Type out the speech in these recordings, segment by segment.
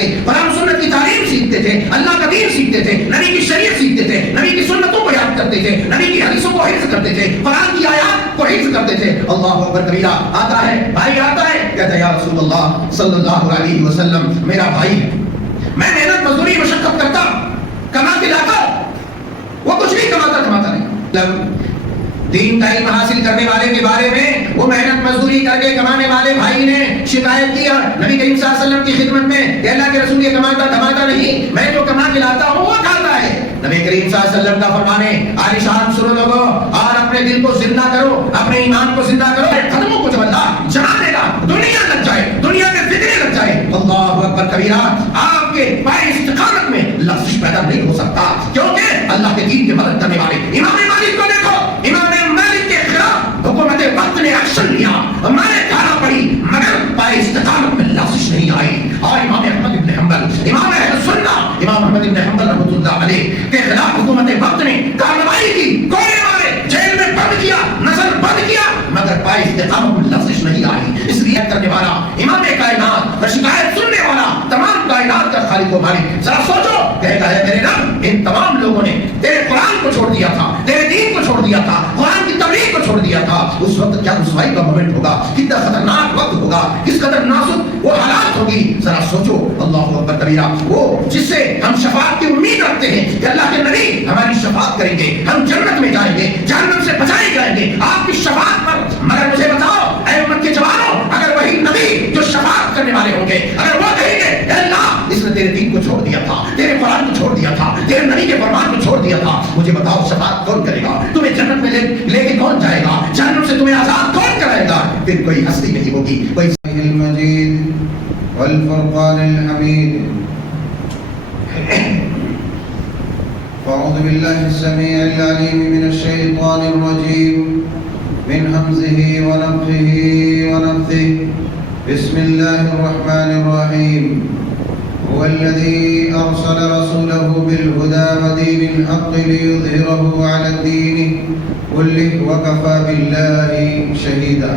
کے قرآن سنت کی تعلیم سیکھتے تھے، اللہ کا دین سیکھتے تھے، نبی کی شریعت سیکھتے تھے، نبی کی سنتوں کو یاد کرتے تھے، نبی کی حدیثوں کو حفظ کرتے تھے، قرآن کی آیات کو حفظ کرتے تھے. اللہ اکبر کبیرہ. آتا ہے بھائی، آتا ہے کہتا ہے یا رسول اللہ صلی اللہ علیہ وسلم میرا بھائی، میں محنت مزدوری مشقت کرتا کما کے لاتا، وہ کچھ نہیں کماتا نہیں. دین کا علم حاصل کرنے والے کے بارے میں وہ محنت مزدوری کر کے کمانے والے بھائی نے شکایت کی نبی کریم صلی اللہ علیہ وسلم کی خدمت میں کہ اللہ کے رسول یہ کماتا نہیں، میں جو کما کے لاتا ہوں وہ کھاتا ہے. نبی کریم صلی اللہ علیہ وسلم کا فرمانے عالیشان سنو لوگو، اور اپنے دل کو زندہ کرو، اپنے ایمان کو زندہ کرو. قدموں کو جب اللہ جما دے گا، دنیا لگ جائے، دنیا کے فتنے لگ جائے، اللہ اکبر کبیرہ، آپ کے پائے استقامت میں لفظ پیدا نہیں ہو سکتا، کیونکہ اللہ کے دین کی مدد کرنے والے امام مالک کو دیکھو. امام مالک کے خلاف حکومت وقت نے ایکشن لیا، مارے کھانا پڑی، مگر پائے استقامت میں لفظ نہیں آئی. اور امام احمد بن حنبل، امام اہل سنت امام احمد بن حنبل رحمۃ اللہ علیہ کے خلاف حکومت وقت نے کارروائی کی، کوڑے مارے، جیل میں بند کیا، نظر بند کیا، مگر پائے استقامت میں لفظ نہیں آئی. اس لیے کرنے والا امام کائنات، شکایت سننے والا تمام کائنات کا خالق و مالک، ذرا سوچو، کہے گا ہے میرے رب ان تمام لوگوں نے تیرے قرآن کو چھوڑ دیا تھا، تیرے دین کو چھوڑ دیا تھا، قرآن کی تبلیغ کو چھوڑ دیا تھا. اس وقت کیا رسوائی کا مومنٹ ہوگا، کتنا خطرناک وقت ہوگا، کس قدر نازک وہ حالات ہوگی. ذرا سوچو. اللہ اکبر کبیرہ. وہ جس سے ہم شفاعت کی امید رکھتے ہیں کہ اللہ کے نبی ہماری شفاعت کریں گے، ہم جنت میں جائیں گے، جہنم سے بچائے جائیں گے آپ کی شفاعت پر. مگر مجھے بتاؤ اے امت کے جوانوں، اگر وہی نبی جو شفاعت کرنے والے ہوں گے، اگر وہ کہیں گے اے اللہ اس نے تیرے دین کو چھوڑ دیا تھا، تیرے قرآن کو چھوڑ دیا تھا، تیرے نبی کے فرمان کو چھوڑ دیا تھا، مجھے بتاؤ شفاعت کون کرے گا؟ تمہیں جنت میں لے کے کون جائے گا؟ جہنم سے تمہیں آزاد کون کرائے گا؟ پھر کوئی ہستی نہیں ہوگی، کوئی المجید والفرقان الحمید. اعوذ باللہ السمیع العلیم من الشیطان الرجیم من حمزه ونفخه ونفثه. بسم اللہ الرحمن الرحیم. هو الذي أرسل رسوله بالهدى ودين الحق ليظهره على الدين كله وكفى بالله شهيدا.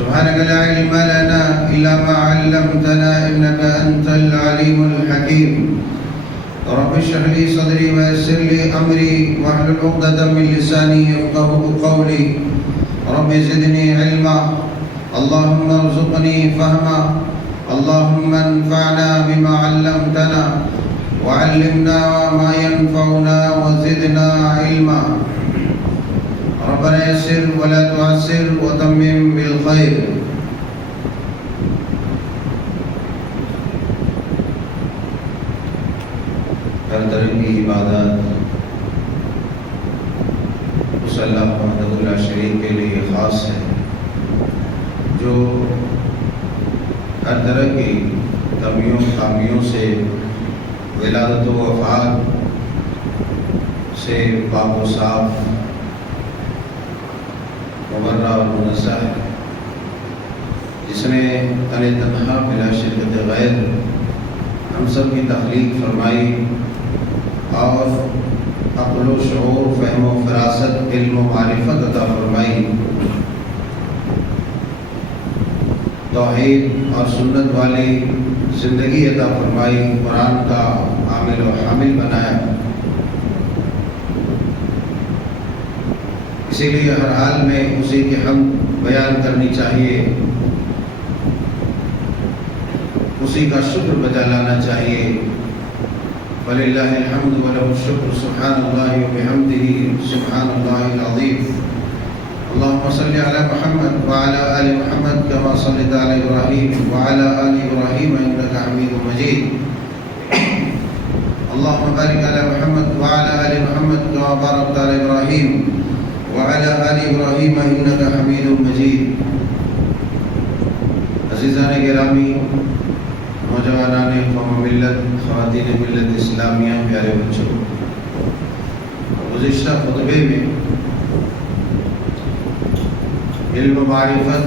سبحانك لا علم لنا إلا ما علمتنا إنك أنت العليم الحكيم. رب اشرح لي صدري ويسر لي أمري واحلل عقدة من لساني يفقهوا قولي. رب زدني علما اللهم ارزقني فهما اللهم انفعنا بما علمتنا وعلمنا ما ينفعنا وزدنا علما. ربنا يسر ولا تعسر وتمم بالخير. ہر طرح کی عبادات اس اللہ وحدہ لا شریک کے لیے خاص ہے، جو ہر طرح کی کمیوں خامیوں سے، ولادت و وفات سے پاک و صاف، مبرہ اور منزہ ہے، جس نے تن تنہا بلا شرکت غیر ہم سب کی تخلیق فرمائی اور عقل و شعور، فہم و فراست، علم و معرفت عطا فرمائی، توحید اور سنت والی زندگی عطا فرمائی، قرآن کا عامل و حامل بنایا. اسی لیے ہر حال میں اسی کی حمد بیان کرنی چاہیے، اسی کا شکر بجا لانا چاہیے. وَلِلَّهِ الْحَمْدُ وَلَهُ الشُّكْرُ سُبْحَانَ اللَّهِ وَبِحَمْدِهِ سُبْحَانَ اللَّهِ الْعَظِيمِ. اللهم صل على محمد وعلى آل محمد كما صليت على إبراهيم وعلى آل إبراهيم إنك حميد مجيد. اللهم بارك على محمد وعلى آل محمد كما باركت على إبراهيم وعلى آل إبراهيم إنك حميد مجيد. عزیزان گرامی، نوجوانان قوم ملت، خواتین ملت اسلامیہ، پیارے بچوں، گزشتہ خطبے میں علم و معرفت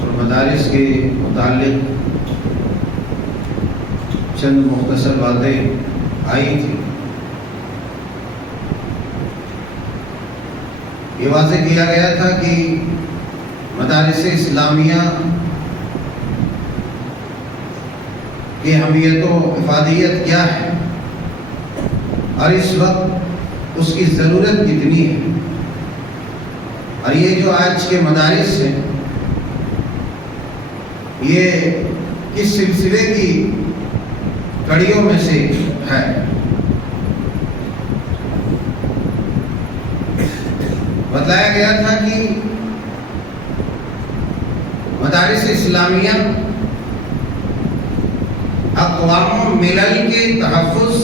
اور مدارس کے متعلق چند مختصر باتیں آئی تھی. یہ واضح کیا گیا تھا کہ مدارس اسلامیہ کہ اہمیت و افادیت کیا ہے اور اس وقت اس کی ضرورت کتنی ہے. اور یہ جو آج کے مدارس ہیں یہ کس سلسلے کی کڑیوں میں سے ہے. بتایا گیا تھا کہ مدارس اسلامیہ اقوام ملل کے تحفظ،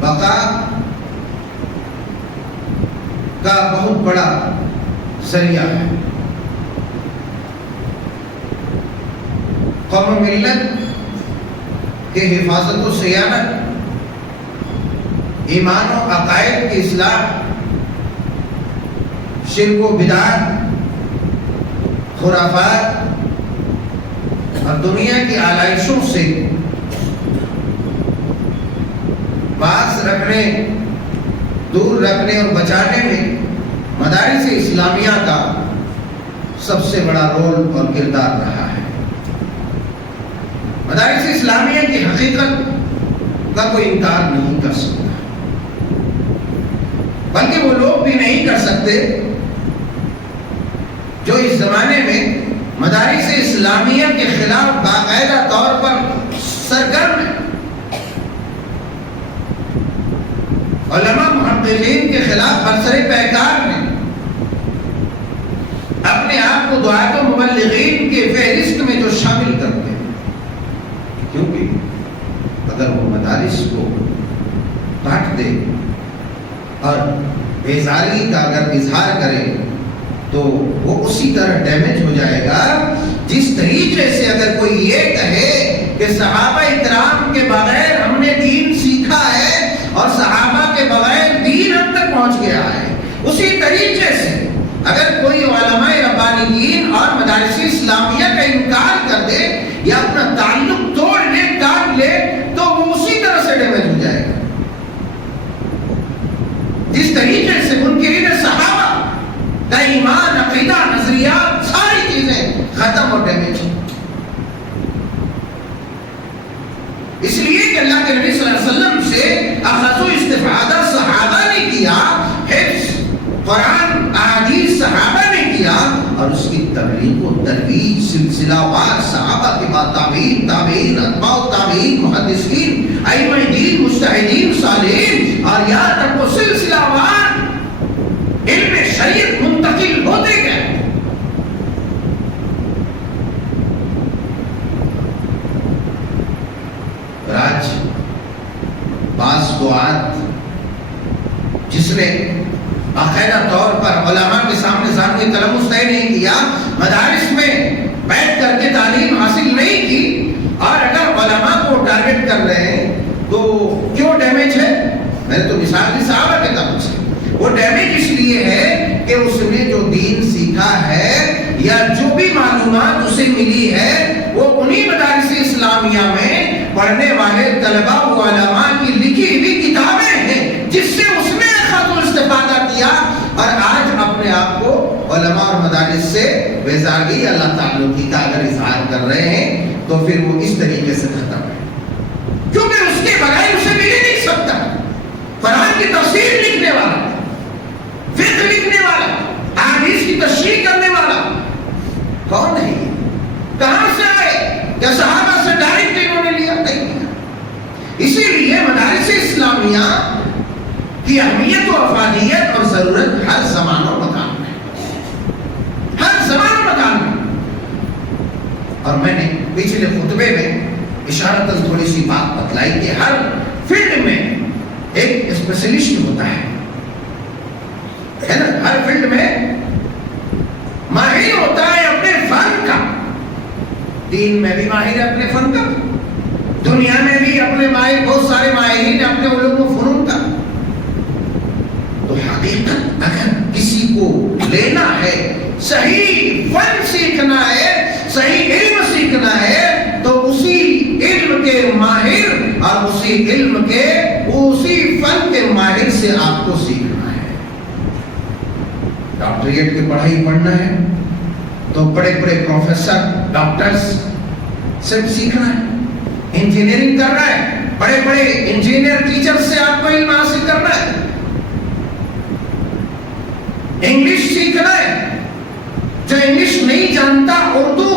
بقا کا بہت بڑا ذریعہ ہے. قوم ملت کے حفاظت و صیانت، ایمان و عقائد کی اصلاح، شرک و بدعت، خرافات اور دنیا کی آلائشوں سے باز رکھنے، دور رکھنے اور بچانے میں مدارس اسلامیہ کا سب سے بڑا رول اور کردار رہا ہے. مدارس اسلامیہ کی حقیقت کا کوئی انکار نہیں کر سکتا، بلکہ وہ لوگ بھی نہیں کر سکتے جو اس زمانے میں مدارس اسلامیہ کے خلاف باقاعدہ طور پر سرگرم ہیں. علماء محققین کے خلاف برسر پیکار ہیں، اپنے آپ کو دعاۃ و مبلغین کے فہرست میں جو شامل کرتے ہیں. کیونکہ اگر وہ مدارس کو کاٹ دے اور بیزاری کا اگر اظہار کرے تو وہ اسی طرح ڈیمیج ہو جائے گا جس طریقے سے اگر کوئی یہ کہے کہ صحابہ اکرام کے بغیر ہم نے دین سیکھا ہے اور صحابہ کے بغیر دین ہم تک پہنچ گیا ہے. اسی طریقے سے اگر کوئی علماء ربانیین اور مدارس اسلامیہ کا انکار کر دے یا اپنا تعلق توڑ لے، کاٹ لے، تو وہ اسی طرح سے ڈیمیج ہو جائے گا جس طریقے سے منکرین صحابہ کا ایمان، عقیدہ، نظریات، ساری چیزیں ختم اور ڈیمیج. اس لیے کہ اللہ کے نبی صلی اللہ علیہ وسلم سے اخذ و استفادہ صحابہ نے کیا، حفظ قرآن احادیث صحابہ نے کیا، اور اس کی تبلیغ و ترویج سلسلہ وار صحابہ کے بعد تابعین، تابعین، اتباع تابعین، محدثین، ائمہ دین، مجتہدین، صالحین، اور یہاں تک وہ سلسلہ وار علم شریعت منتقل ہوتے گئے. آج بعض دعات جس نے باقاعدہ طور پر علماء کے سامنے ذاتی تلمس طے نہیں کیا، مدارس میں بیٹھ کر کے تعلیم حاصل نہیں کی، اور اگر علماء کو ٹارگٹ کر رہے ہیں تو کیوں ڈیمیج ہے؟ میں نے تو مثال دی صحابہ کے تعلق سے. وہ ڈیمیج اس لیے ہے کہ اس نے جو دین سیکھا ہے یا جو بھی معلومات اسے ملی ہے وہ انہی مدارس اسلامیہ میں پڑھنے والے طلباء و علماء کی لکھی ہوئی کتابیں ہیں جس سے اس نے اخذ و استفادہ کیا، اور آج اپنے آپ کو علماء اور مدارس سے بیزاری یا لا تعلقی کا اگر اظہار کر رہے ہیں تو پھر وہ اس طریقے سے ختم ہے، کیونکہ اس کے بغیر اسے مل ہی نہیں سکتا. قرآن کی تفسیر لکھنے والا، فقہ لکھنے والا، احادیث کی تشریح کرنے والا کون ہے؟ کہاں سے آئے؟ کیا صحابہ سے ڈائریکٹ انہوں نے لیا؟ نہیں. اسی لیے مدارس اسلامیہ کی اہمیت و افادیت اور ضرورت ہر زمان و مکان میں، ہر زمان و مکان میں. اور میں نے پچھلے خطبے میں اشارتاً تھوڑی سی بات بتلائی کہ ہر فیلڈ میں ایک اسپیشلسٹ ہوتا ہے نا. ہر فیلڈ میں ماہر ہوتا ہے اپنے فن کا. دین میں بھی ماہر ہے اپنے فن کا، دنیا میں بھی اپنے ماہر، بہت سارے ماہرین ہیں اپنے علوم و فنون کا. تو حقیقت اگر کسی کو لینا ہے، صحیح فن سیکھنا ہے، صحیح علم سیکھنا ہے، تو اسی علم کے ماہر اور اسی علم کے اسی فن کے ماہر سے آپ کو سیکھنا ہے. ڈاکٹریٹ کی پڑھائی پڑھنا ہے، تو بڑے بڑے پروفیسر ڈاکٹرز سے سیکھنا ہے، انجینئرنگ کرنا ہے، بڑے بڑے انجینئر ٹیچر سے آپ کو علم حاصل کرنا ہے، انگلش سیکھنا ہے۔ جو انگلش نہیں جانتا اردو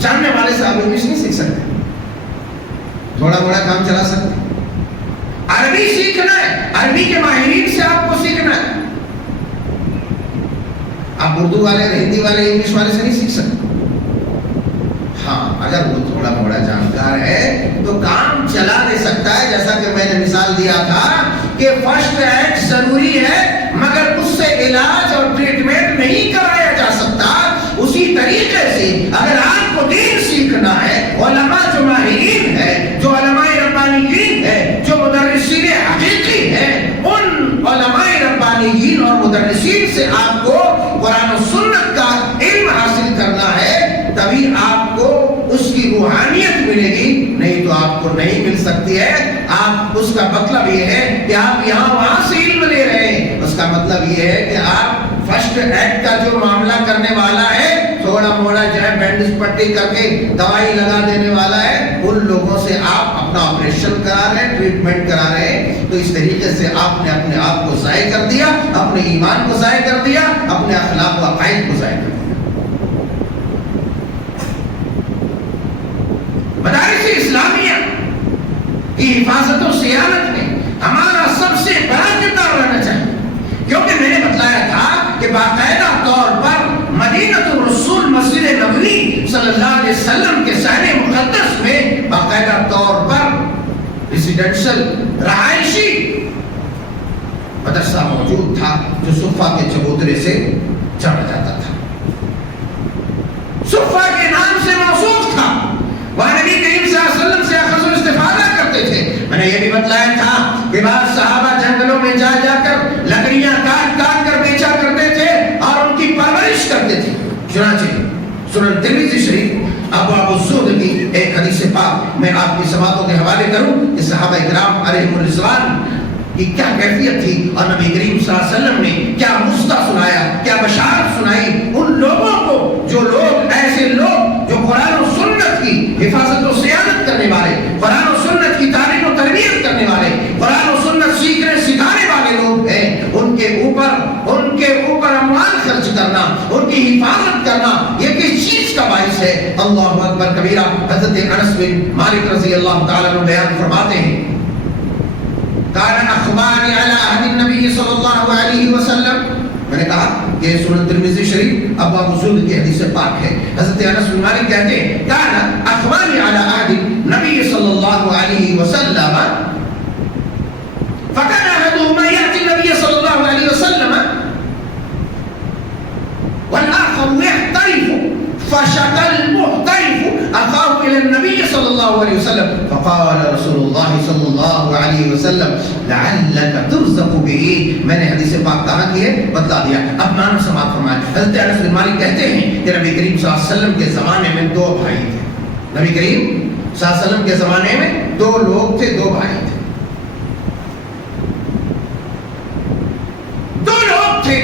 جاننے والے سے آپ انگلش نہیں سیکھ سکتے، تھوڑا بڑا کام چلا سکتے۔ عربی سیکھنا ہے، عربی کے ماہرین سے آپ کو سیکھنا ہے۔ آپ اردو والے، ہندی والے، انگلش والے سے نہیں سیکھ سکتے۔ ہاں اگر وہ تھوڑا بڑا جانکار ہے تو کام چلا دے سکتا ہے، جیسا کہ میں نے مثال دیا تھا کہ فرسٹ ایڈ ضروری ہے مگر اس سے علاج اور ٹریٹمنٹ نہیں کرایا جا سکتا۔ اسی طریقے سے اگر آپ کو دین سیکھنا ہے، علماء جو ماہرین ہے، جو علماء ربانیین ہے، جو مدرسین حقیقی ہیں، ان علماء ربانیین اور مدرسین سے آپ کو قرآن و سنت کا علم حاصل کرنا ہے، تبھی آپ کو اس کی روحانیت ملے گی، نہیں تو آپ کو نہیں مل سکتی ہے۔ آپ اس کا مطلب یہ ہے کہ آپ یہاں وہاں سے علم لے رہے ہیں، اس کا مطلب یہ ہے کہ آپ فرسٹ ایڈ کا جو معاملہ کرنے والا ہے، تھوڑا موڑا جو ہے بینڈیج پٹی کر کے دوائی لگا دینے والا ہے، ان لوگوں سے آپ اپنا آپریشن کرا رہے ہیں، ٹریٹمنٹ کرا رہے ہیں، تو اس طریقے سے آپ نے اپنے آپ کو ضائع کر دیا، اپنے ایمان کو ضائع کر دیا، اپنے اخلاق و عقائد کو ضائع کر دیا۔ مدارس اسلامیہ کی حفاظت و صیانت میں ہمارا سب سے بڑا کردار رہنا چاہیے، کیونکہ میں نے بتلایا تھا کہ باقاعدہ طور پر مدینہ الرسول مسجد نبوی صلی اللہ علیہ وسلم کے صحن مقدس میں باقاعدہ طور پر ریزیڈنشل رہائشی مدرسہ موجود تھا جو صفہ کے چبوترے سے جانا جاتا تھا، صفہ کے نام سے موصوف تھا، وہاں نبی کریم صلی اللہ علیہ وسلم سے اخذ و استفادہ کرتے تھے۔ میں نے یہ بھی بتلایا تھا کہ بعض صحابہ جنگلوں میں جا جا کر لکڑیاں کاٹ کاٹ کر بیچا کرتے تھے اور ان کی پرورش کرتے تھے۔ چنانچہ سنن ترمذی شریف ابواب الزہد کی ایک حدیث پاک میں آپ کی سماعتوں کے حوالے کروں کہ صحابہ کرام علیہم الرضوان کی کیا کیفیت تھی اور نبی کریم صلی اللہ علیہ وسلم نے کیا مستہ سنایا، کیا بشارت سنائی ان لوگوں کو، جو لوگ ایسے لوگ جو قرآن و سنت کی حفاظت و صیانت کرنے والے، قرآن و سنت کی تعلیم و تربیت کرنے والے، قرآن و سنت سیکھنے سکھانے والے لوگ ہیں، ان کے اوپر اموال خرچ کرنا، ان کی حفاظت کرنا، یہ کس چیز کا باعث ہے؟ اللہ اکبر کبیرہ۔ حضرت انس بن مالک رضی اللہ تعالیٰ عنہ بیان فرماتے ہیں کان اخبار علی عہد النبی صلی اللہ علیہ وسلم، میں نے کہا یہ سنن ترمذی شریف ابواب الزہد کی حدیث پاک ہے۔ حضرت انس بن مالک کہتے ہیں کان اخبار علی عہد النبی صلی اللہ علیہ وسلم فکان احدهما یأتی النبی صلی اللہ علیہ وسلم والآخر يحترف فشكى المحترف أخاه إلى النبي صلى الله عليه وسلم فقال رسول الله صلى الله عليه وسلم لعلك ترزق به۔ میں نے حدیث پاک کہاں کی ہے بتلا دیا، اب معنی سماعت فرمائیں۔ حضرت انس بن مالک کہتے ہیں کہ نبی کریم صلی اللہ علیہ وسلم کے زمانے میں دو بھائی تھے، نبی کریم صلی اللہ علیہ وسلم کے زمانے میں دو لوگ تھے، دو بھائی تھے، دو لوگ تھے۔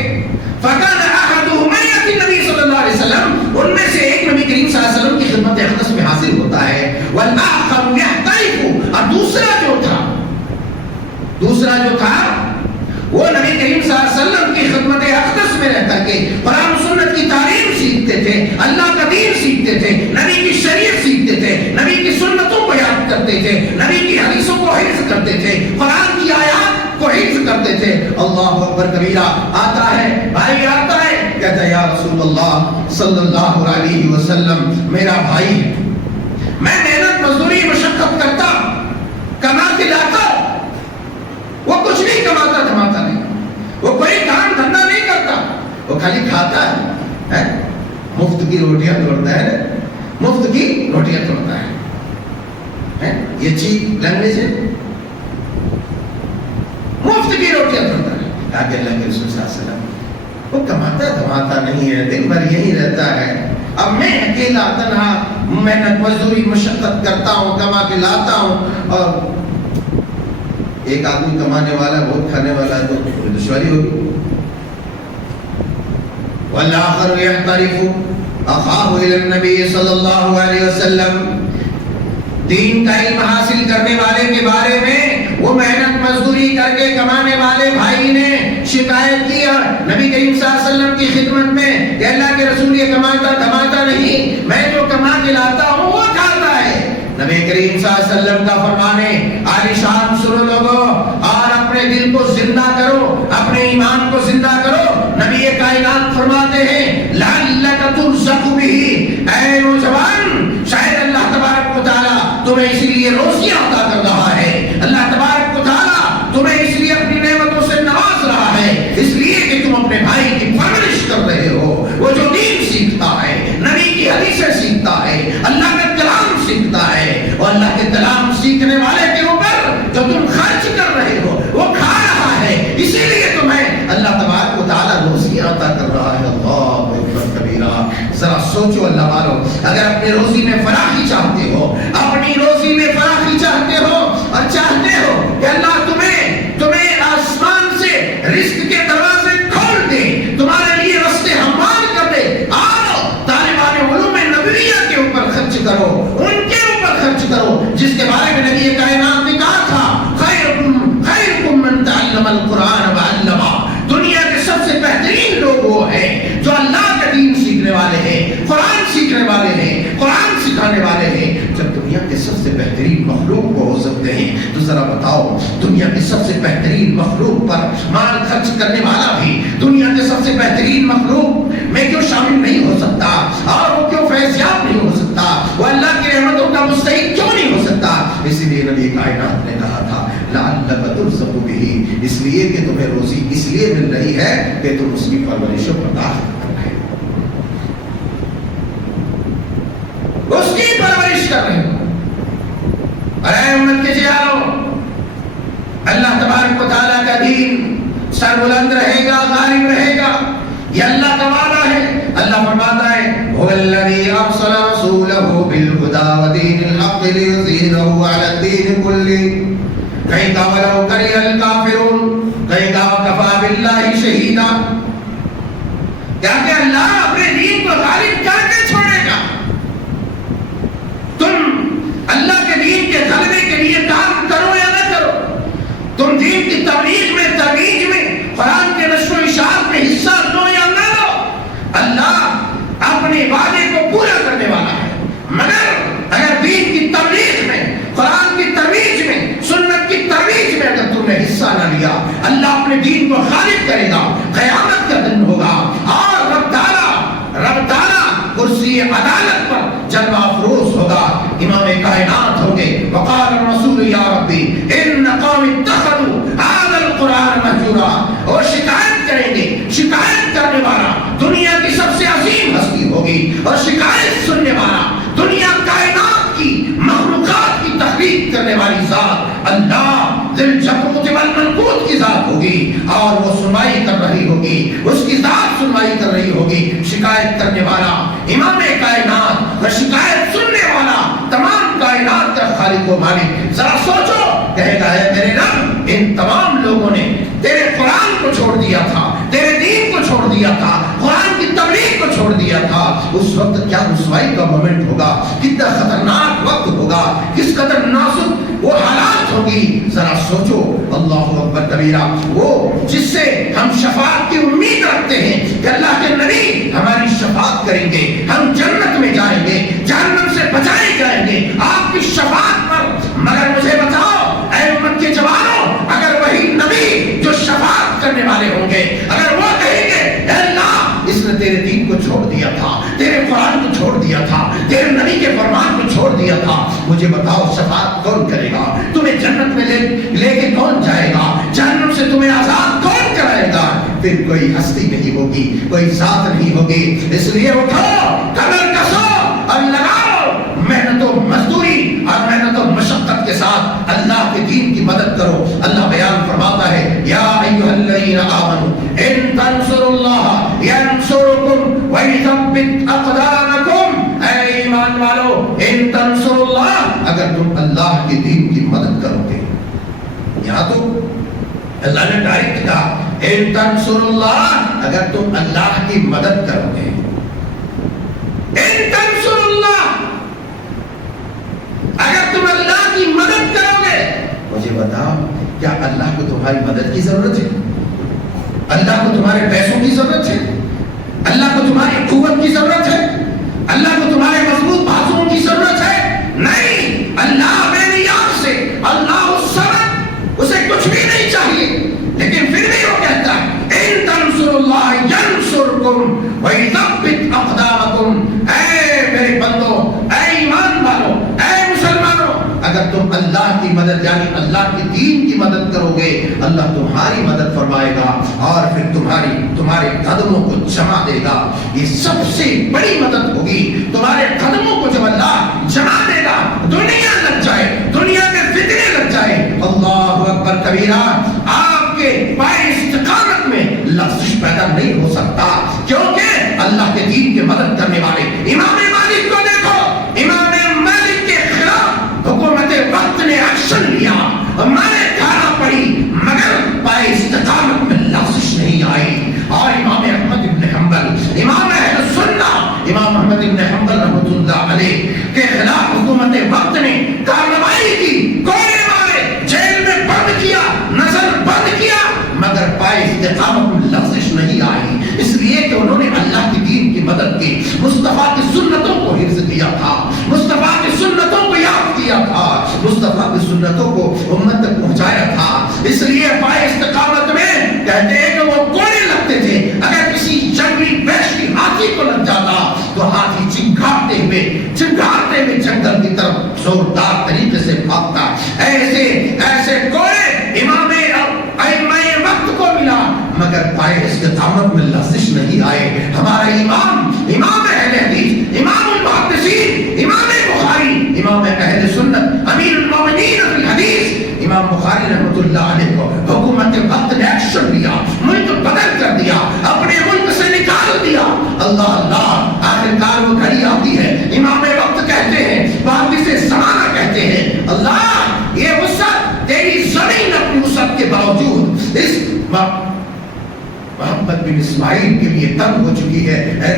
فکان احدهما یأتی النبی صلی اللہ علیہ وسلم، ان میں سے ایک نبی کریم صلی اللہ علیہ وسلم کی خدمت اقدس میں حاضر ہوتا ہے، والآخر یحترف، اور دوسرا جو تھا وہ نبی کریم صلی اللہ علیہ وسلم کی خدمت اقدس میں رہتا کہ قرآن و سنت کی تعلیم سیکھتے تھے، اللہ کا دین سیکھتے تھے، نبی کی شریعت سیکھتے تھے، نبی کی سنتوں کو یاد کرتے تھے، نبی کی حدیثوں کو حفظ کرتے تھے، قرآن کی آیات کو حفظ کرتے تھے۔ اللہ اکبر کبیرہ۔ آتا ہے بھائی، آتا ہے کہتا ہے یا رسول اللہ صلی اللہ علیہ وسلم میرا بھائی ہے، میں محنت مزدوری مشقت کرتا، کما کے لاتا، وہ کچھ نہیں کماتا دھماتا نہیں، وہ کوئی کام دھندا نہیں کرتا، وہ خالی کھاتا ہے، مفت کی روٹیاں توڑتا ہے، مفت کی روٹیاں توڑتا ہے، یہ چیپ لینگویج ہے، مفت کی روٹیاں توڑتا ہے۔ آگے اللہ کے رسول صلی اللہ علیہ وسلم وہ کماتا دھماتا نہیں ہے، دن بھر یہی رہتا ہے، اب میں اکیلا تنہا محنت مزدوری مشقت کرتا ہوں، کما کے لاتا ہوں، اور ایک آدمی کمانے والا بہت کھانے والا ہے تو دشواری ہوگی۔ والآخر يحترف أخاه إلى النبي صلی اللہ علیہ وسلم. دین کا علم حاصل کرنے والے کے بارے میں وہ محنت مزدوری کر کے کمانے والے بھائی نے شکایت کی اور نبی کریم صلی اللہ علیہ وسلم کی خدمت میں کہ اللہ کے رسول یہ کماتا نہیں، میں جو کما کے لاتا ہوں وہ کھاتا ہے. نبی کریم صلی اللہ علیہ وسلم کا فرمان ہے عالی شان سنو لوگو اور اپنے دل کو زندہ کرو، اپنے ایمان کو زندہ کرو. نبی کائنات فرماتے ہیں لعلک ترزق به، اے نوجوان شاید اللہ تبارک و تعالی تمہیں اسی لیے روزیاں عطا کر رہا ہے، اللہ تبارک و تعالی تمہیں اس لیے اپنی نعمتوں سے نواز رہا ہے اس لیے کہ تم اپنے بھائی کی پرورش کر رہے ہو. وہ جو دین سیکھتا ہے، نبی کی حدیثیں سیکھتا ہے، اللہ کا کلام سیکھتا ہے، اور اللہ کے کلام سیکھنے والے کے اوپر جو تم خرچ کر رہے ہو وہ کھا رہا ہے، اسی لیے تمہیں اللہ تبارک و تعالی روزی عطا کر رہا ہے. اللہ اکبر کبیرہ. ذرا سوچو اللہ والو، اگر اپنی روزی میں فراخی چاہتے ہو، اپنی روزی میں فراخی چاہتے ہو اور چاہتے ہو کہ اللہ تمہیں آسمان سے رزق کے دروازے کھول دے، تمہارے لیے راستے ہموار کر دے، آؤ طالبان علوم نبویہ کے اوپر خرچ کرو، ان کے اوپر خرچ کرو جس کے بارے میں نبی کائنات نے کہا تھا خیرکم من تعلم القرآن وعلمہ. دنیا کے سب سے بہترین لوگ وہ ہیں جو اللہ کا دین سیکھنے والے ہیں، قرآن سیکھنے والے ہیں، قرآن سکھانے والے ہیں. جب دنیا کے سب سے بہترین مخلوق وہ ہو سکتے ہیں تو ذرا بتاؤ دنیا کی سب سے بہترین مخلوق پر مال خرچ کرنے والا بھی دنیا کے سب سے بہترین مخلوق میں کیوں شامل نہیں ہو سکتا، اور وہ کیوں فیضیاب نہیں ہو سکتا، وہ اللہ کی رحمتوں کا مستحق کیوں نہیں ہو سکتا. اسی لیے نبی کائنات نے کہا تھا لعلک ترزق به، اس لیے کہ تمہیں روزی اس لیے مل رہی ہے کہ تم اس کی پرورش و پرداخت کر رہے ہو، اس کی پرورش کر رہے ہو. اے امت کے جیالو، اللہ تبارک و تعالیٰ کا دین سر بلند رہے گا، غالب رہے گا، یہ اللہ کا وعدہ ہے. اللہ فرماتا ہے هو الذی ارسل رسولہ بالہدی ودین الحق لیظہرہ علی الدین کلہ. کہیں کہا ولو کرہ الکافرون، کہیں کہا کفی باللہ شہیدا. کیا کہ اللہ اپنے دین کو غالب کر کے چھوڑے گا. تم اللہ کے دین کے غلبے کے لیے کام کرو یا نہ کرو، تم دین کی تبلیغ میں ترویج میں قرآن کے نشر و اشاعت میں حصہ لو یا نہ لو، اللہ اپنے وعدے کو پورا کرنے والا ہے. مگر اگر دین کی تبلیغ میں، قرآن کی ترویج میں، سنت کی ترویج میں اگر تم نے حصہ نہ لیا، اللہ اپنے دین کو غالب کرے گا. قیامت کا دن ہوگا اور رب تعالیٰ کرسی عدالت پر جلوہ افروز ہوگا، امام کائنات ہوں گے. وقال الرسول یا ربی ان قوم اتخذوا هذا القرآن مہجورا. اور شکایت کریں گے، شکایت کرنے والا دنیا کی سب سے عظیم ہستی ہوگی، اور شکایت سننے والا دنیا کائنات کی مخلوقات کی تخلیق کرنے والی ذات اللہ ذل جبروت والملکوت کی ذات ہوگی، اور وہ سنوائی کر رہی ہوگی، اس کی ذات سنوائی کر رہی ہوگی. شکایت کرنے والا امام کائنات اور شکایت سننے والا تمام کائنات کا خالق و مالک. ذرا سوچو، کہے گا ہے میرے رب ان تمام لوگوں نے تیرے قرآن کو چھوڑ دیا تھا، تیرے دین کو چھوڑ دیا تھا، قرآن کی تبلیغ کو چھوڑ دیا تھا. اس وقت کیا رسوائی کا مومنٹ ہوگا، کتنا خطرناک وقت ہوگا، کس قدر نازک وہ حالات ہوگی. ذرا سوچو. اللہ اکبر کبیرہ. وہ جس سے ہم شفاعت کی امید رکھتے ہیں کہ اللہ کے نبی ہماری شفاعت کریں گے، ہم جنت میں جائیں گے، جہنم سے بچائے جائیں گے آپ کی شفاعت پر. مگر مجھے بتاؤ اے امت کے جوانوں، اگر وہی نبی جو شفاعت کرنے والے ہوں گے اگر وہ کہیں گے اے اللہ اس نے تیرے دین کو چھوڑ دیا تھا، تیرے قرآن کو چھوڑ دیا تھا، تیرے نبی کے فرمان کو چھوڑ دیا تھا، مجھے بتاؤ شفاعت کون کرے گا؟ تمہیں جنت میں لے کے کون جائے گا؟ جہنم سے تمہیں آزاد کون کرائے گا؟ پھر کوئی ہستی نہیں ہوگی، کوئی ذات نہیں ہوگی. اس لیے اٹھو، کمر کسو اور لگاؤ محنت و مزدوری اور محنت و مشقت کے ساتھ اللہ کے دین کی مدد کرو. اللہ بیان فرماتا ہے یا ایھا الذین آمنوا ان تنصروا اللہ ینصرکم ویثبت اقدامکم. اے ایمان والو، ان تنصروا اللہ، اگر تم اللہ کے دین کی مدد کرو گے. یہاں تو اللہ نے ڈائریکٹ کہا ان تنصروا اللہ، اگر تم اللہ کی مدد کرو گے، ان تنصر اللہ، اگر تم اللہ کی مدد کرو گے، مجھے بتاؤ کیا اللہ کو تمہاری مدد کی ضرورت ہے؟ اللہ کو تمہارے پیسوں کی ضرورت ہے؟ اللہ کو تمہاری قوت کی ضرورت ہے؟ اللہ کو تمہارے مضبوط بازوؤں کی ضرورت ہے؟ نہیں، اللہ بے نیاز سے، اللہ الصمد، اسے کچھ بھی نہیں چاہیے، لیکن پھر بھی وہ کہتا ہے ان تنصر اللہ ینصرکم ویثبت اقدامکم۔ اے میرے بندو، اے ایمان والو، اے مسلمانوں، اگر تم اللہ کی مدد یعنی اللہ کے دین کی مدد کرو گے، اللہ تمہاری مدد فرمائے گا اور پھر تمہارے قدموں کو جما دے گا۔ یہ سب سے بڑی مدد ہوگی، تمہارے قدموں کو جب اللہ جما دے گا، دنیا لگ جائے، دنیا میں فتنے لگ جائے، اللہ اکبر کبیرہ، آپ کے پائے استقامت میں لغزش پیدا نہیں ہو سکتا، کیونکہ اللہ کے دین کی مدد کرنے والے امام مالک کو دیکھو، امام مالک کے خلاف حکومت وقت نے ایکشن لیا، مارے کھانا پڑی، مگر پائے استقامت میں لغزش نہیں آئی۔ اور امام احمد ابن حنبل، امام اہل سنہ، امام احمد ابن حنبل رحمۃ اللہ علیہ کے خلاف حکومت وقت نے کارروائی کی، کوڑے مارے، جیل میں بند کیا، نظر بند کیا، مگر پائے استقامت میں لغزش نہیں آئی، اس لیے کہ انہوں نے اللہ کے دین کی مدد کی، مصطفیٰ کی سنتوں کو حفظ کیا تھا، مصطفیٰ کی سنتوں کو یاد کیا تھا، مصطفیٰ کی سنتوں کو امت تک پہنچایا تھا، اس لیے پائے استقامت میں کہتے ہیں کہ وہ کوڑے لگتے تھے، اگر کسی جنگلی وحشی ہاتھی کو لگ جاتا تو ہاتھی چنگھاڑتے ہوئے جنگل کی طرف زوردار طریقے سے بھاگتا۔ ایسے کوڑے امام ائمہ وقت کو ملا، مگر پائے استقامت میں لغزش نہیں آئے۔ ہمارا امام اہل حدیث، امام المحدثین، امام بخاری، امام اہل سنت، امیر المومنین فی الحدیث، امام بخاری رحمۃ اللہ علیہ کو حکومت وقت نے ایکشن لیا، ملک بدل کر دیا، اپنے ملک سے نکال دیا۔ اللہ اللہ، آخرکار وہ گھڑی آتی ہے، امام وقت کہتے ہیں، واپس زمانہ کہتے ہیں، اللہ یہ وسعت تیری زمین اپنی وسعت کے باوجود اس محمد بن اسماعیل کے لیے تنگ ہو چکی ہے، اے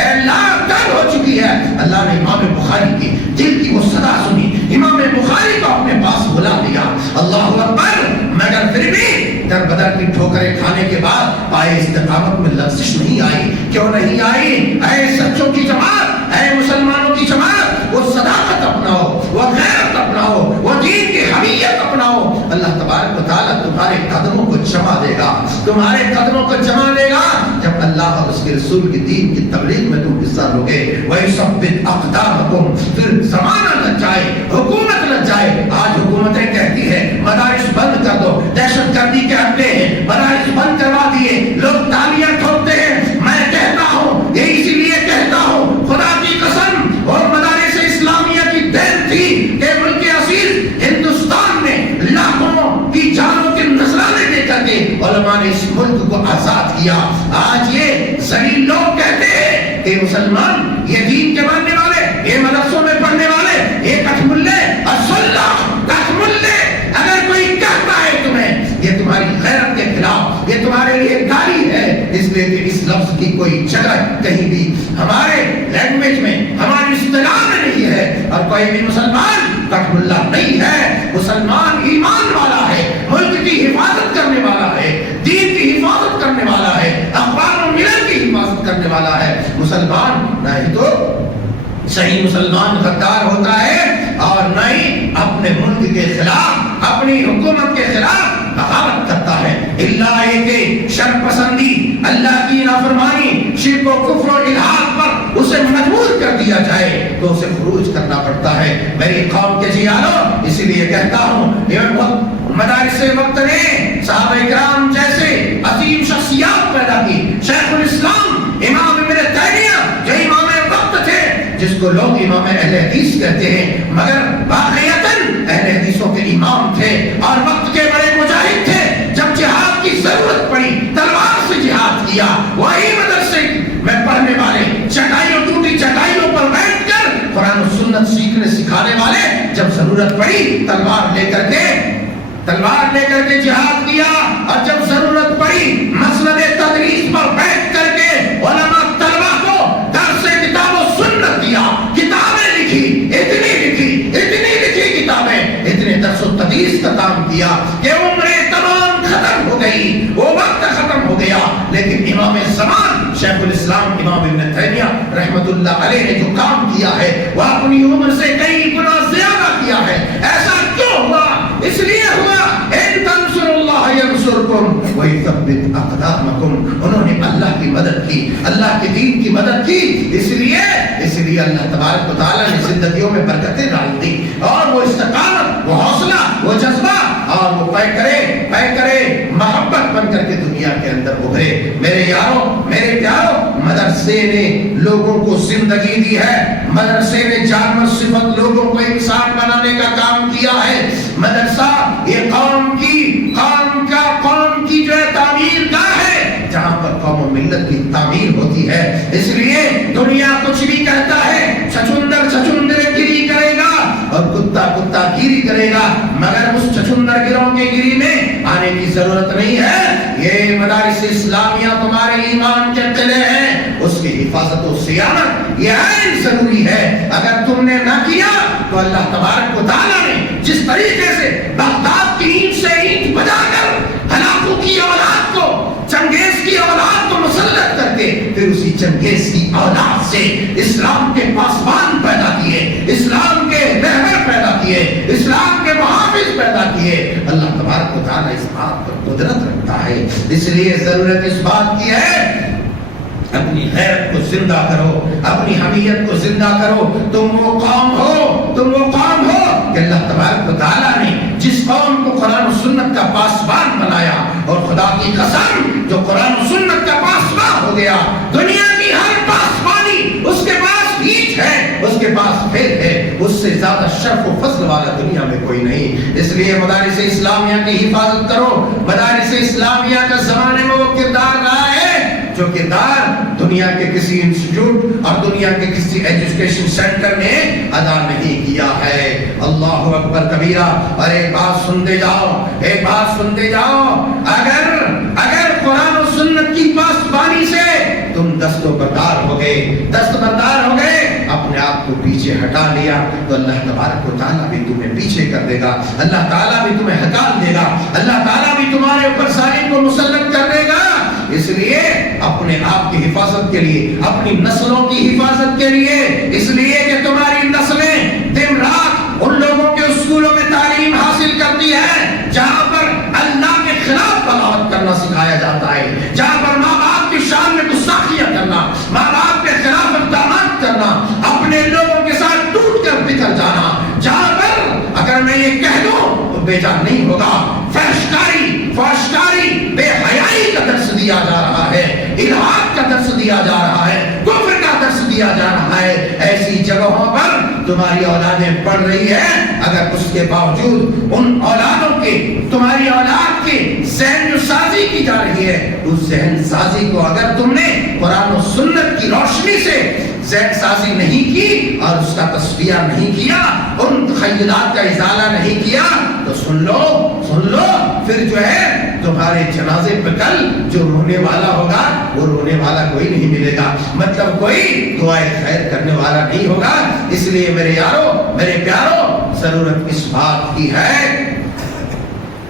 اللہ تنگ ہو چکی ہے۔ اللہ نے امام بخاری کی دل کی وہ صدا سنی، امام بخاری کو اپنے پاس بلا دیا، اللہ اکبر، مگر پھر بھی در بدر کی ٹھوکریں کھانے کے بعد پائے استقامت میں لغزش نہیں آئی۔ کیوں نہیں آئی؟ اے سچوں کی جماعت، اے مسلمانوں کی جماعت، وہ صداقت اپناؤ، وہ غیرت اپناؤ، وہ دین کی حمیت اپناؤ، اللہ تبارک و تعالیٰ تمہارے قدموں کو جما دے گا، تمہارے قدموں کو جما دے گا جب اللہ اور اس کے رسول کے دین کی تبلیغ میں تم حصہ لو گے۔ وَيُثَبِّتْ أَقْدَامَكُمْ، پھر زمانہ لگ جائے، حکومت لگ جائے۔ آج حکومتیں کہتی ہیں مدارس بند کر دو، دہشت گردی کے اڈے ہیں، مدارس بند کروا دیے، لوگ تالیاں ٹھوکتے ہیں۔ میں کہتا ہوں، یہ اسی لیے کہتا ہوں، خدا کی قسم، اور مدارس اسلامیہ کی دین تھی کہ ملک عزیز ہندوستان میں لاکھوں کی جانوں کے نذرانے دے کر کے علماء نے اس ملک کو آزاد کیا۔ آج یہ ذلیل لوگ کہتے ہیں کہ مسلمان، یہ دین کے ماننے والے، یہ مدرسوں میں پڑھنے والے، یہ کٹھ ملے، اگر کوئی کہتا ہے تمہیں یہ تمہاری غیرت کے خلاف، یہ تمہارے لیے گالی ہے، اس لیے کہ اس لفظ کی کوئی جگہ کہیں بھی ہمارے لینگویج میں، ہماری اصطلاح میں نہیں ہے، اور کوئی بھی مسلمان کٹھ ملا نہیں ہے۔ مسلمان ایمان والا ہے، ملک کی حفاظت کرنے والا ہے، دین کی حفاظت کرنے والا ہے، اقوام و ملل کی حفاظت کرنے والا ہے۔ مسلمان نہ ہی تو صحیح مسلمان غدار ہوتا ہے اور نہ ہی اپنے ملک کے خلاف، اپنی حکومت کے خلاف بغاوت کرتا ہے۔ اللہ کہ شر پسندی، اللہ کی نافرمانی، شرک و کفر و الحاد پر اسے مجبور کر دیا جائے تو اسے خروج کرنا پڑتا ہے۔ میری قوم کے جیانوں، اسی لیے کہتا ہوں، یہ مدارس وقت نے صحابہ کرام جیسے عظیم شخصیات پیدا کی۔ شیخ الاسلام امام ابن تیمیہ جو امام وقت تھے، جس کو لوگ امام اہل حدیث کہتے ہیں، مگر واقعتاً اہل حدیثوں کے امام تھے اور وقت کے بڑے مجاہد تھے۔ جب جہاد کی ضرورت پڑی، تلوار سے جہاد کیا۔ وہی مدرسے میں پڑھنے والے، ٹوٹی چٹائیوں پر بیٹھ کر قرآن و سنت سیکھنے سکھانے والے، جب ضرورت پڑی تلوار لے کر کے تلوار لے کر کے جہاد کیا، اور جب ضرورت پڑی مسند تدریس پر بیٹھ کر کے علماء طلبہ کو درس کتاب و سنت دیا، کتابیں لکھی، اتنی کتابیں، اتنے درس و تدریس کا کام کیا کہ عمریں تمام ختم ہو گئی، وہ وقت ختم ہو گیا، لیکن امام زمان شیخ الاسلام امام ابن تیمیہ رحمت اللہ علیہ نے جو کام کیا ہے وہ اپنی عمر سے کئی گنا زیادہ کیا ہے۔ ایسا کیوں ہوا؟ اس لیے ہوا ان تنصروا اللہ ینصرکم ویثبت اقدامکم، انہوں نے اللہ کی مدد کی، اللہ کے دین کی مدد کی، اس لیے اللہ تبارک و تعالیٰ نے زندگیوں میں برکتیں ڈال دی، اور وہ استقامت، وہ حوصلہ، وہ جذبہ، اور وہ پے کرے محبت بن کر کے دنیا کے اندر ابھرے۔ میرے یاروں، میرے پیاروں، مدرسے نے لوگوں کو زندگی دی ہے، مدرسے نے جانور صفت لوگوں کو انسان بنانے کا کام کیا ہے۔ مدرسہ یہ قوم کی جو ہے تعمیر گاہ ہے، جہاں پر قوم و ملت کی تعمیر ہوتی ہے۔ اس لیے دنیا کچھ بھی کہتا ہے، چھچندر گیری کرے گا اور کتا گیری کرے گا، مگر اس چھچندر گروں کے گیری میں آنے کی ضرورت نہیں ہے۔ یہ مدارس اسلامیہ تمہارے ایمان کے قلعے ہیں، اس کی حفاظت و صیانت یہ عین ضروری ہے۔ اگر تم نے نہ کیا تو اللہ تبارک و تعالیٰ نے جس طریقے سے بغداد کی اینٹ سے اینٹ بجا کر ہلاکو کی اولاد کو، چنگیز کی اولاد کو مسلط کر کے پھر اسی چنگیز کی اولاد سے اسلام کے پاسبان پیدا کیے، اسلام کے رہبر پیدا کیے، اسلام کے محافظ پیدا کیے۔ اللہ تبارک و تعالیٰ اس بات پر قدرت رکھتا ہے، اس لیے ضرورت اس بات کی ہے اپنی غیرت کو زندہ کرو، اپنی حمیت کو زندہ کرو۔ تم وہ قوم ہو کہ اللہ تبارک و تعالیٰ نے جس قوم کو قرآن و سنت کا پاسبان بنایا، اور خدا کی قسم جو قرآن و سنت کا پاسبان ہو گیا، دنیا کی ہر پاسبانی اس کے پاس ہیچ ہے، اس کے پاس پھر ہے، اس سے زیادہ شرف و فضل والا دنیا میں کوئی نہیں۔ اس لیے مدارس اسلامیہ کی حفاظت کرو۔ مدارس اسلامیہ کا زمانے میں وہ کردار رہا ہے جو کردار دنیا کے کسی انسٹیٹیوٹ اور دنیا کے کسی ایجوکیشن سینٹر نے ادا نہیں کیا ہے۔ اللہ اکبر کبیرہ۔ اور ایک بات سنتے جاؤ، اگر قرآن و سنت کی پاسبانی سے تم دستبردار ہو گئے، اپنے آپ کو پیچھے ہٹا لیا، تو اللہ تبارک و تعالیٰ بھی تمہیں پیچھے کر دے گا، اللہ تعالیٰ بھی تمہیں ہٹال دے گا، اللہ تعالیٰ بھی تمہارے اوپر ظالم کو مسلط کر دے گا۔ اس لیے اپنے آپ کی حفاظت کے لیے، اپنی نسلوں کی حفاظت کے لیے، اس لیے کہ تمہاری نسلیں دن رات ان لوگوں کے اسکولوں میں تعلیم حاصل کرتی ہے جہاں پر اللہ کے خلاف بغاوت کرنا سکھایا جاتا ہے، جہاں پر ماں باپ کی شان میں گستاخیاں کرنا، ماں باپ کے خلاف اقدامات کرنا، اپنے لوگوں کے ساتھ ٹوٹ کر بکھر جانا، جہاں پر اگر میں یہ کہہ دوں تو بے جان نہیں ہوگا، فحشکاری، بے حیائی کا درس دیا جا رہا ہے، الحاد کا درس دیا جا رہا ہے، کفر کا درس دیا جا رہا ہے، ایسی جگہوں پر تمہاری اولادیں پڑھ رہی ہیں، اگر اس کے باوجود ان اولادوں کے، تمہاری اولاد کے ذہن جو سازی کی جا رہی ہے، اس ذہن سازی کو اگر تم نے قرآن و سنت کی روشنی سے ذہن سازی نہیں کی اور اس کا تصفیہ نہیں کیا، ان تخیلات کا ازالہ نہیں کیا، تو سن لو پھر جو ہے تمہارے جنازے پہ کل جو رونے والا ہوگا وہ رونے والا کوئی نہیں ملے گا، مطلب کوئی دعائے خیر کرنے والا نہیں ہوگا۔ اس لیے میرے یارو، میرے پیارو، ضرورت اس بات کی ہے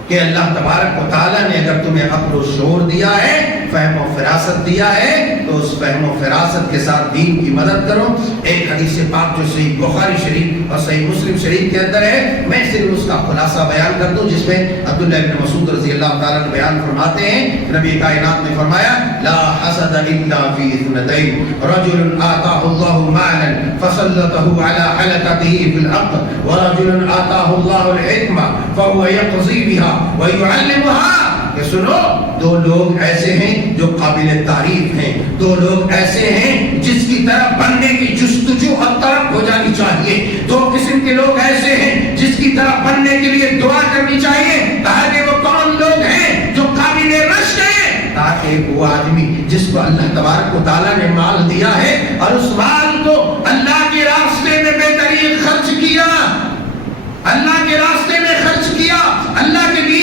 کہ اللہ تبارک و تعالیٰ نے اگر تمہیں عقل و شعور دیا ہے، فہم و فراست دیا ہے، تو اس فہم و فراست کے ساتھ دین کی مدد کرو۔ ایک حدیث پاک جو صحیح بخاری شریف اور صحیح مسلم شریف کے اندر ہے، میں صرف اس کا خلاصہ بیان کر دوں، جس میں عبداللہ ابن مسعود رضی اللہ تعالیٰ عنہ بیان فرماتے ہیں، نبی کائنات نے فرمایا لا حسد الا فی اثنتین، رجل آتاہ اللہ مالا فسلطہ علی حلقته فی الارض، ورجل آتاہ اللہ الحکمہ فهو یقضی بها وَيُعَلِّمُهَا۔ کہ سنو، دو لوگ ایسے ہیں جو قابل تعریف ہیں، دو لوگ ایسے ہیں جس کی طرف بننے کی جستجو اور طلب ہو جانی چاہیے، دو قسم کے لوگ ایسے ہیں جس کی طرف بننے کے لیے دعا کرنی چاہیے۔ کہا کہ وہ کون لوگ ہیں جو قابل رشد ہیں، تاکہ وہ آدمی جس کو اللہ تبارک و تعالیٰ نے مال دیا ہے اور اس مال کو اللہ کے راستے میں بہترین خرچ کیا، اللہ کے راستے میں خرچ کیا، اللہ کے لیے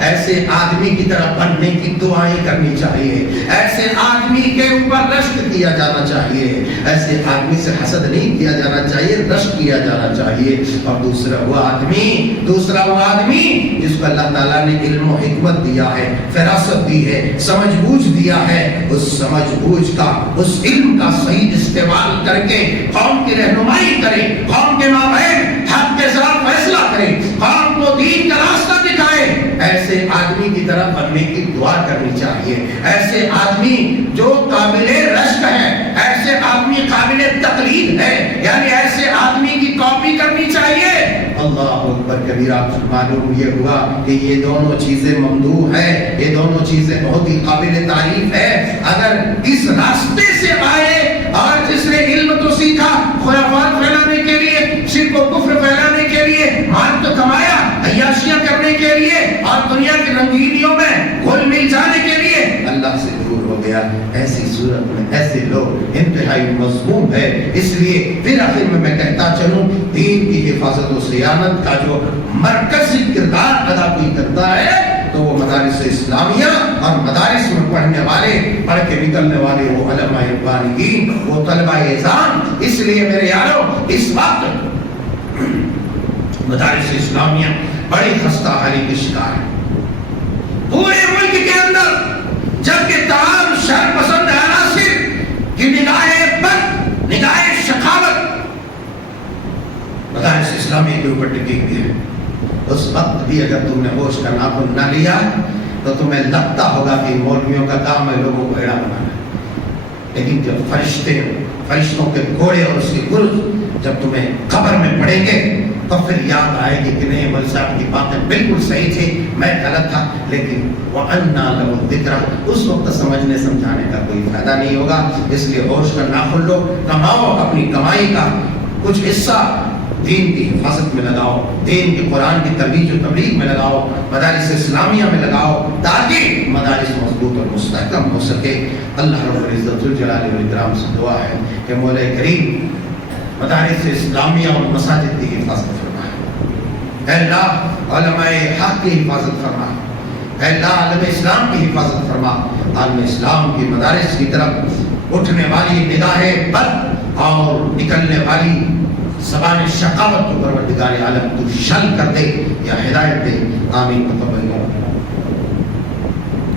ایسے آدمی کی طرح بننے کی دعائیں کرنی چاہیے، ایسے آدمی کے اوپر رشک کیا جانا چاہیے، ایسے آدمی سے حسد نہیں کیا جانا چاہیے، رشک کیا جانا چاہیے۔ اور دوسرا وہ آدمی جس کو اللہ تعالیٰ نے علم و حکمت دیا ہے، فراست دی ہے، سمجھ بوجھ دیا ہے، اس سمجھ بوجھ کا، اس علم کا صحیح استعمال کر کے قوم کی رہنمائی کرے، قوم کے مابین حق کے ساتھ فیصلہ کرے، قوم کو دین کا راستہ دکھائے۔ ایسے آدمی کی طرح بننے کی دعا کرنی چاہیے۔ ایسے آدمی جو قابل رشک ہے، ایسے آدمی قابل تقلید ہے، یعنی ایسے آدمی کی کاپی کرنی چاہیے۔ اللہ اکبر کبیرہ۔ معلوم یہ ہوا کہ یہ دونوں چیزیں ممدوح ہیں، یہ دونوں چیزیں بہت ہی قابل تعریف ہے۔ اگر اس راستے سے آئے اور جس نے علم تو سیکھا خرافات پھیلانے کے لیے، شرک و کفر پھیلانے کے لیے، مال تو کمایا عیاشیاں کرنے کے لیے اور دنیا کی رنگینیوں میں گھل مل جانے کے لیے، اللہ سے دور ہو گیا، ایسی صورت میں ایسے لوگ انتہائی مذموم ہے۔ اس لیے پھر آخر میں کہتا چلوں، دین کی حفاظت و صیانت کا جو مرکزی کردار ادا کوئی کرتا ہے تو وہ مدارس اسلامیہ اور مدارس میں پڑھنے والے، پڑھ کے نکلنے والے وہ علماء ربانیین، وہ طلبہ اعظام۔ اس لیے میرے یارو اس وقت مدارس اسلامیہ بڑی خستہ حالی کی شکار ہے پورے ملک کے اندر، جبکہ تمام شر پسند عناصر کی نگاہ بد، نگاہ شقاوت مدارس اسلامیہ کے اوپر ٹکی ہوئی ہے۔ اس وقت بھی اگر تم نے ہوش کا ناخن نہ لیا تو تمہیں لگتا ہوگا کہ مولویوں کا کام ہے لوگوں کو ایڑا بنانا، لیکن جب فرشتوں کے گھوڑے اور اس کی گرز جب تمہیں قبر میں پڑیں گے تو پھر یاد آئے گی کہ نہیں، مول صاحب کی باتیں بالکل صحیح تھی، میں غلط تھا، لیکن وَأَنَّا لَهُ الذِّكْرَىٰ، اس وقت سمجھنے سمجھانے کا کوئی فائدہ نہیں ہوگا۔ اس لیے ہوش کا ناخن لو، کماؤ، اپنی کمائی کا کچھ حصہ دین کی حفاظت میں لگاؤ، دین کے قرآن کی ترویج و تبلیغ میں لگاؤ، مدارس اسلامیہ میں لگاؤ، تاکہ مدارس مضبوط اور مستحکم ہو سکے۔ اللہ رب العزت ذوالجلال والاکرام سے دعا ہے کہ مولا کریم مدارس اسلامیہ اور مساجد کی حفاظت فرمائے۔ اے اللہ علماء حق کی حفاظت فرما، اے اللہ عالم اسلام کی حفاظت فرما، عالم اسلام کی مدارس کی طرف اٹھنے والی نگاہیں بد اور نکلنے والی زبان شقاوت کو پروردگار عالم تو شل کر دے یا ہدایت دے، آمین۔